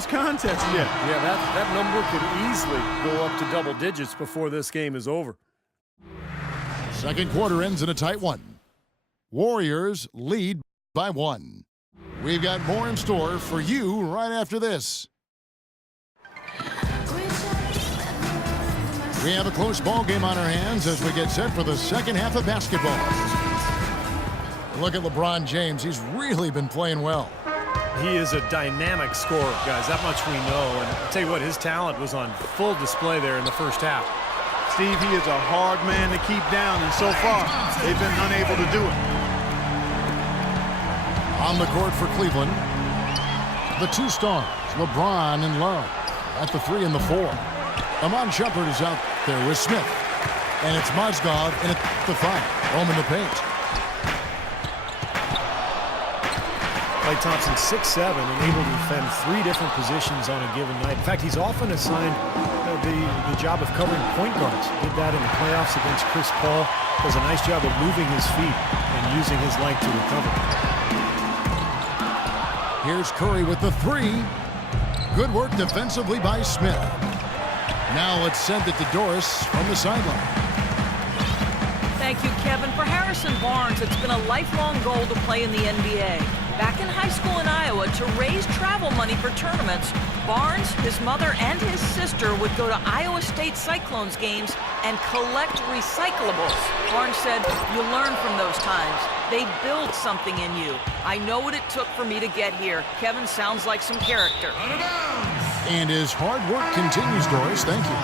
this contest yet. Yeah, that number could easily go up to double digits before this game is over. Second quarter ends in a tight one. Warriors lead by 1. We've got more in store for you right after this. We have a close ball game on our hands as we get set for the second half of basketball. Look at LeBron James. He's really been playing well. He is a dynamic scorer, guys. That much we know. And I'll tell you what, his talent was on full display there in the first half. Steve, he is a hard man to keep down, and so far, they've been unable to do it. On the court for Cleveland, the 2 stars, LeBron and Love, at the 3 and the 4. Amon Shumpert is out there with Smith. And it's Mozgov in at the 5. Home in the paint. Klay Thompson, 6'7", and able to defend 3 different positions on a given night. In fact, he's often assigned the job of covering point guards. Did that in the playoffs against Chris Paul. Does a nice job of moving his feet and using his length to recover. Here's Curry with the 3. Good work defensively by Smith. Now let's send it to Doris from the sideline. Thank you, Kevin. For Harrison Barnes, it's been a lifelong goal to play in the NBA. Back in high school in Iowa, to raise travel money for tournaments, Barnes, his mother, and his sister would go to Iowa State Cyclones games and collect recyclables. Barnes said, "You learn from those times. They build something in you. I know what it took for me to get here." Kevin sounds like some character. And his hard work continues, Doris. Thank you.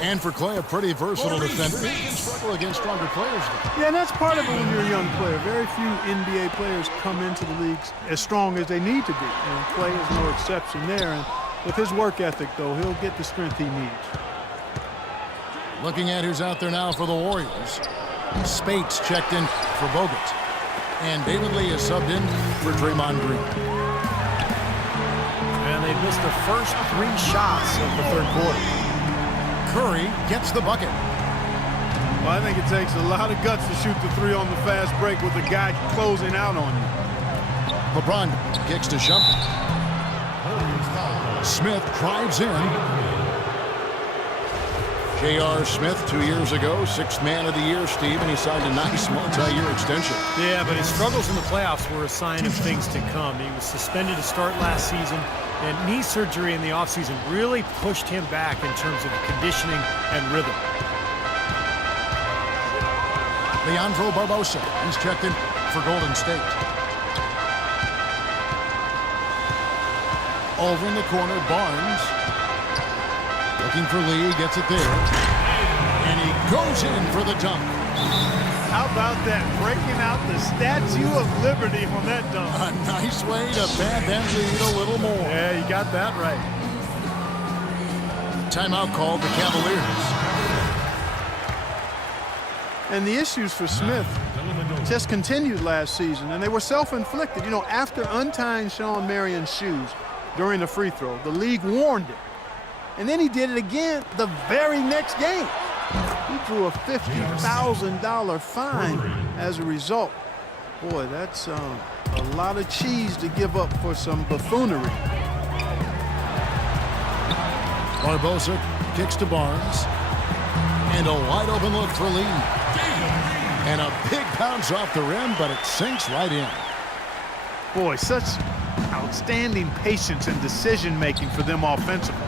And for Klay, a pretty versatile defender. He can struggle against stronger players. Yeah, and that's part of it when you're a young player. Very few NBA players come into the leagues as strong as they need to be. And Klay is no exception there. And with his work ethic, though, he'll get the strength he needs. Looking at who's out there now for the Warriors. Spates checked in for Bogut. And David Lee is subbed in for Draymond Green. And they missed the first 3 shots of the third quarter. Curry gets the bucket. Well, I think it takes a lot of guts to shoot the 3 on the fast break with a guy closing out on you. LeBron kicks to Shumpert. Smith drives in. J.R. Smith 2 years ago, 6th man of the year, Steve, and he signed a nice multi-year extension. Yeah, but his struggles in the playoffs were a sign of things to come. He was suspended to start last season, and knee surgery in the offseason really pushed him back in terms of conditioning and rhythm. Leandro Barbosa, he's checked in for Golden State. Over in the corner, Barnes. Looking for Lee, gets it there. And he goes in for the dunk. How about that? Breaking out the Statue of Liberty on that dunk. A nice way to pad that lead a little more. Yeah, you got that right. Timeout called the Cavaliers. And the issues for Smith just continued last season, and they were self-inflicted. You know, after untying Sean Marion's shoes during the free throw, the league warned him. And then he did it again the very next game. He drew a $50,000 fine as a result. Boy, that's a lot of cheese to give up for some buffoonery. Barbosa kicks to Barnes. And a wide open look for Lee. And a big bounce off the rim, but it sinks right in. Boy, such outstanding patience and decision-making for them offensively.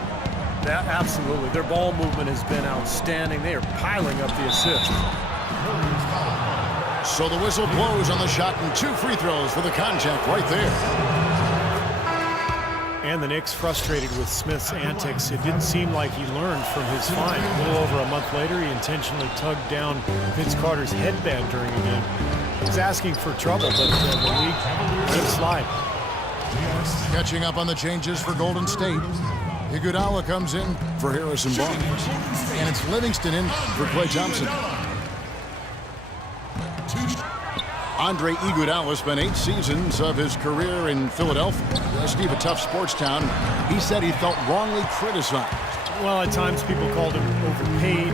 Yeah, absolutely. Their ball movement has been outstanding. They are piling up the assists. So the whistle blows on the shot and 2 free throws for the contact right there. And the Knicks frustrated with Smith's antics. It didn't seem like he learned from his fine. A little over a month later, he intentionally tugged down Vince Carter's headband during a game. He was asking for trouble, but the league let him slide. Catching up on the changes for Golden State. Iguodala comes in for Harrison Barnes. And it's Livingston in for Klay Thompson. Andre Iguodala spent 8 seasons of his career in Philadelphia. Steve, a tough sports town. He said he felt wrongly criticized. Well, at times people called him overpaid.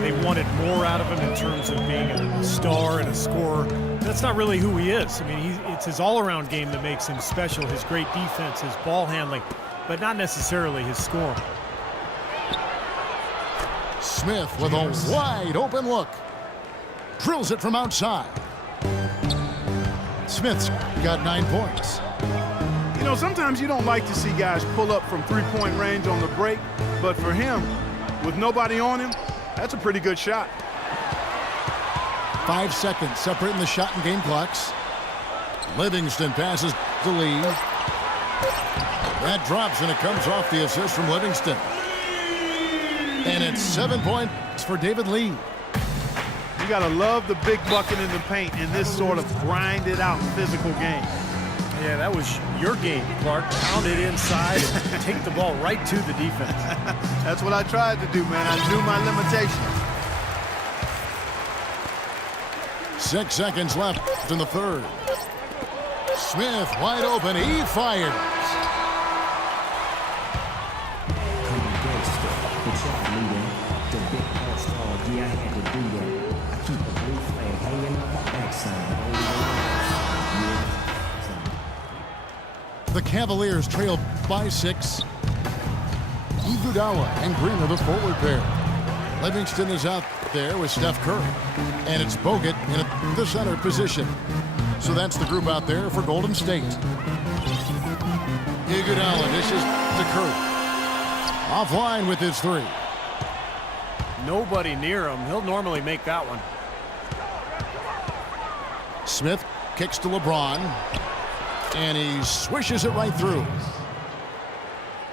They wanted more out of him in terms of being a star and a scorer. That's not really who he is. I mean, it's his all-around game that makes him special, his great defense, his ball handling, but not necessarily his scoring. Smith with a wide open look. Drills it from outside. Smith's got 9 points. You know, sometimes you don't like to see guys pull up from three-point range on the break, but for him, with nobody on him, that's a pretty good shot. 5 seconds separating the shot and game clocks. Livingston passes to Lee. That drops, and it comes off the assist from Livingston. And it's 7 points for David Lee. You got to love the big bucket in the paint in this sort of grinded-out physical game. Yeah, that was your game, Clark. Pound it inside and take the ball right to the defense. That's what I tried to do, man. I knew my limitations. 6 seconds left in the third. Smith wide open. He fires. The Cavaliers trail by 6. Iguodala and Green are the forward pair. Livingston is out there with Steph Curry. And it's Bogut in the center position. So that's the group out there for Golden State. Iguodala dishes to Curry. Offline with his 3. Nobody near him. He'll normally make that one. Smith kicks to LeBron. And he swishes it right through.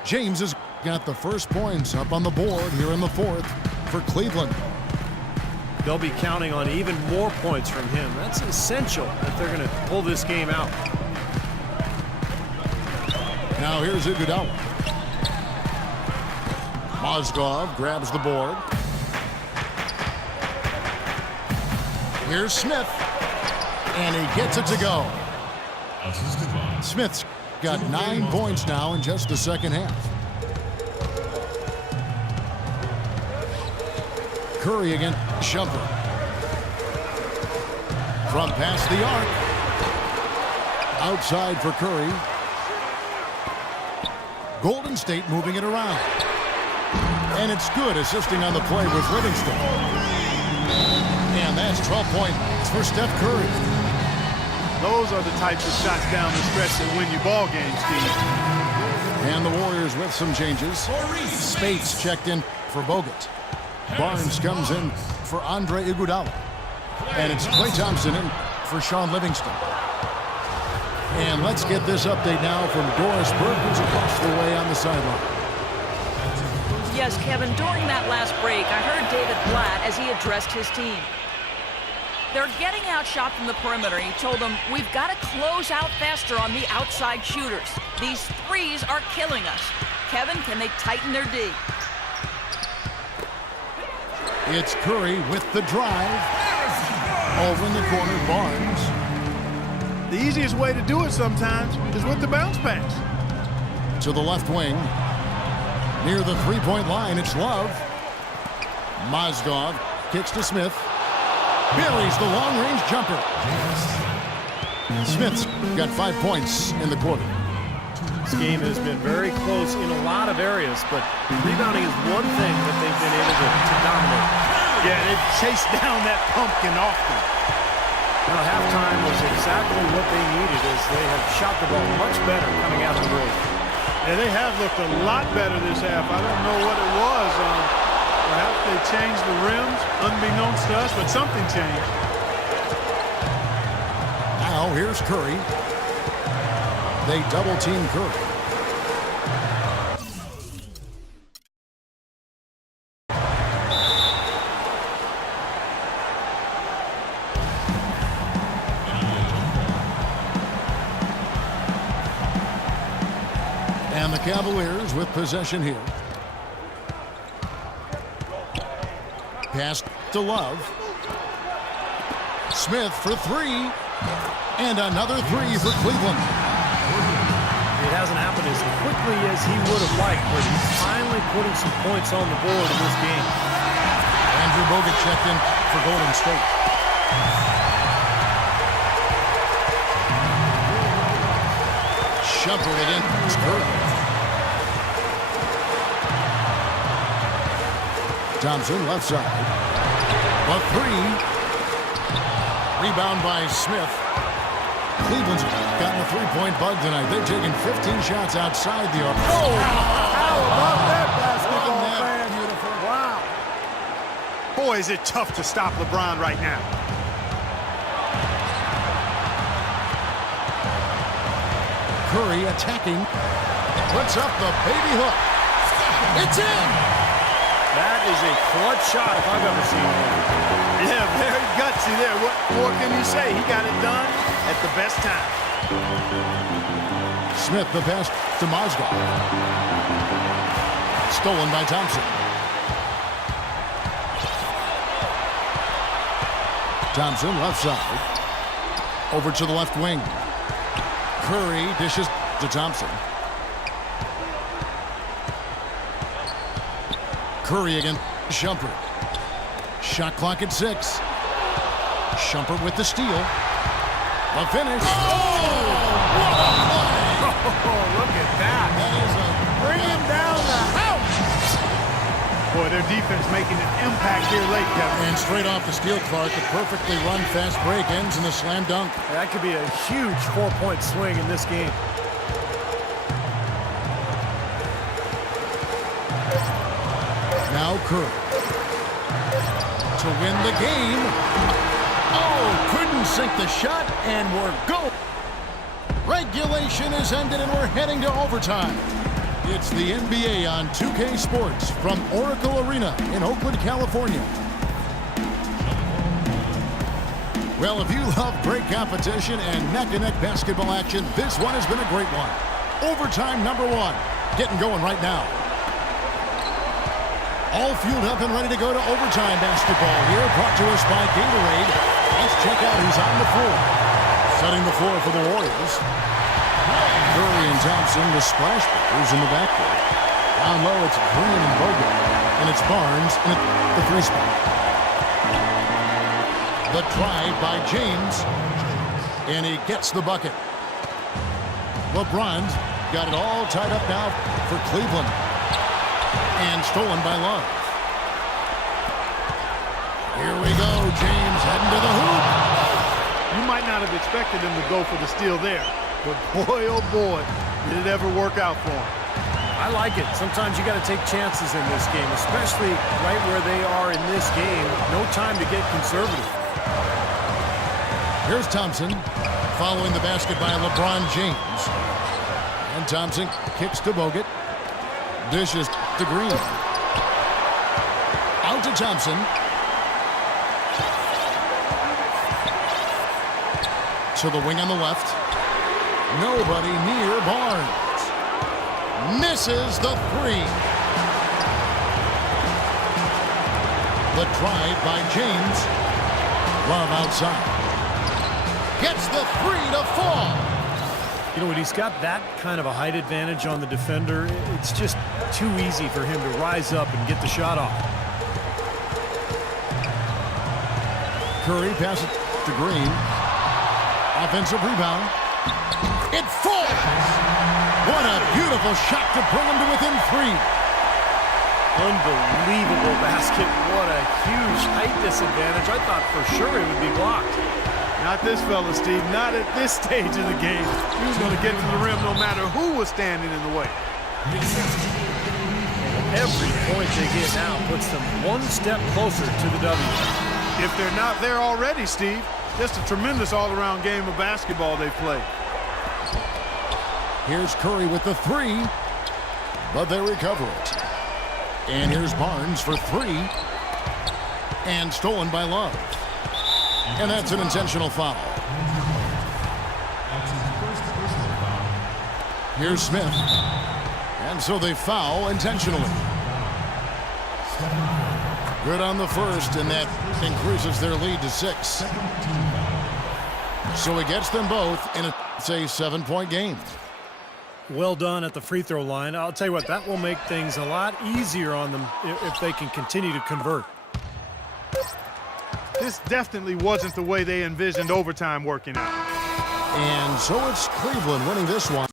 James has got the first points up on the board here in the fourth for Cleveland. They'll be counting on even more points from him. That's essential if they're going to pull this game out. Now here's Iguodala. Mozgov grabs the board. Here's Smith. And he gets it to go. Smith's got 9 points now in just the second half. Curry against Shumpert. From past the arc. Outside for Curry. Golden State moving it around. And it's good, assisting on the play with Livingston. And that's 12 points for Steph Curry. Those are the types of shots down the stretch that win you ball games, Steve. And the Warriors with some changes. Spates checked in for Bogut. Barnes comes in for Andre Iguodala. And it's Klay Thompson in for Sean Livingston. And let's get this update now from Doris Burke, who's across the way on the sideline. Yes, Kevin, during that last break, I heard David Blatt as he addressed his team. They're getting outshot from the perimeter. He told them, we've got to close out faster on the outside shooters. These threes are killing us. Kevin, can they tighten their D? It's Curry with the drive. Over in the corner, Barnes. The easiest way to do it sometimes is with the bounce pass. To the left wing. Near the three-point line, it's Love. Mozgov kicks to Smith. Buries the long-range jumper. Smith's got 5 points in the quarter. This game has been very close in a lot of areas, but rebounding is one thing that they've been able to dominate. Yeah, they've chased down that pumpkin often. Now, halftime was exactly what they needed as they have shot the ball much better coming out of the break. Yeah, they have looked a lot better this half. I don't know what it was. Perhaps they changed the rims, unbeknownst to us, but something changed. Now here's Curry. They double-team Curry. And the Cavaliers with possession here. Pass to Love. Smith for 3. And another 3 for Cleveland. It hasn't happened as quickly as he would have liked, but he's finally putting some points on the board in this game. Andrew Bogut checked in for Golden State. Shumpert against Curry. Thompson, left side. A three. Rebound by Smith. Cleveland's gotten a three-point bug tonight. They've taken 15 shots outside the arc. Oh, how about that basketball, Run that, man? beautiful. Wow. Boy, is it tough to stop LeBron right now. Curry attacking. Puts up the baby hook. It's in! That is a clutch shot if I've ever seen one. Yeah, very gutsy there. What more can you say? He got it done at the best time. Smith, the pass to Mozgov. Stolen by Thompson. Thompson, left side. Over to the left wing. Curry dishes to Thompson. Curry again. Shumpert. Shot clock at 6. Shumpert with the steal. The finish. Oh! What a play! Oh, look at that. That is a Bring him down the house. Boy, their defense making an impact here late, Kevin. And straight off the steal, Clark, a perfectly run fast break ends in a slam dunk. That could be a huge 4-point swing in this game. Now Curry. To win the game. Oh, couldn't sink the shot, and we're going. Regulation is ended, and we're heading to overtime. It's the NBA on 2K Sports from Oracle Arena in Oakland, California. Well, if you love great competition and neck-to-neck basketball action, this one has been a great one. Overtime number 1. Getting going right now. All fueled up and ready to go to overtime basketball here, brought to us by Gatorade. Let's check out who's on the floor. Setting the floor for the Warriors. Curry and Thompson, the splash brothers in the backcourt. Down low, it's Green and Bogut. And it's Barnes in the 3 spot. The drive by James. And he gets the bucket. LeBron's got it all tied up now for Cleveland. And stolen by Love. Here we go, James heading to the hoop. You might not have expected him to go for the steal there, but boy, oh boy, did it ever work out for him. I like it. Sometimes you got to take chances in this game, especially right where they are in this game. No time to get conservative. Here's Thompson following the basket by LeBron James. And Thompson kicks to Bogut. Dishes to Green. Out to Thompson. To the wing on the left. Nobody near Barnes. Misses the 3. The drive by James. Love outside. Gets the 3 to fall. You know, when he's got that kind of a height advantage on the defender, it's just too easy for him to rise up and get the shot off. Curry passes to Green. Offensive rebound. It falls! What a beautiful shot to bring him to within 3. Unbelievable basket. What a huge height disadvantage. I thought for sure it would be blocked. Not this fella, Steve. Not at this stage of the game. He was going to get to the rim no matter who was standing in the way. Every point they get now puts them one step closer to the W. If they're not there already, Steve, just a tremendous all-around game of basketball they played. Here's Curry with the 3, but they recover it. And here's Barnes for 3, and stolen by Love. And that's an intentional foul. Here's Smith. And so they foul intentionally. Good on the first, and that increases their lead to 6. So it gets them both, and it's a 7-point game. Well done at the free throw line. I'll tell you what, that will make things a lot easier on them if they can continue to convert. This definitely wasn't the way they envisioned overtime working out. And so it's Cleveland winning this one.